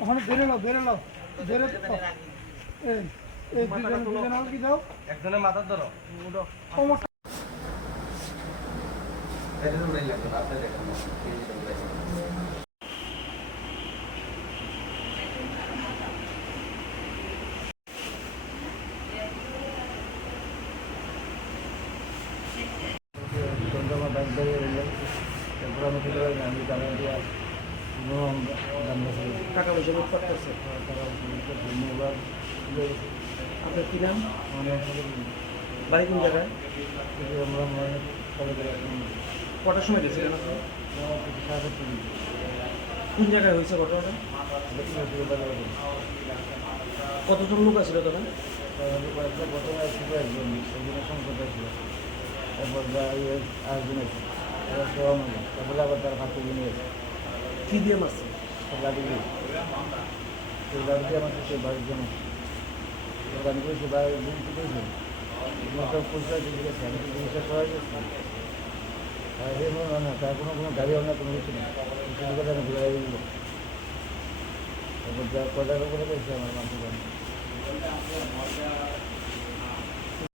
ওখানে বেরোলো এই দুজন কি যাও একজনের মাথার ধরো টাকা পয়সা লুট করতেছে। আপনার কি নাম? বাড়ি কোন জায়গায়? কটার সময় গেছিলেন আপনি? কোন জায়গায় হয়েছে ঘটনাটা? কতজন লোক আছিল তখন? কি দিয়ে মারছে? কোনো গাড়ি হয় না, কোনো কিছু নেই, ঘুরে দিল। তারপর যা কটার উপরে পেয়েছে আমার মাসে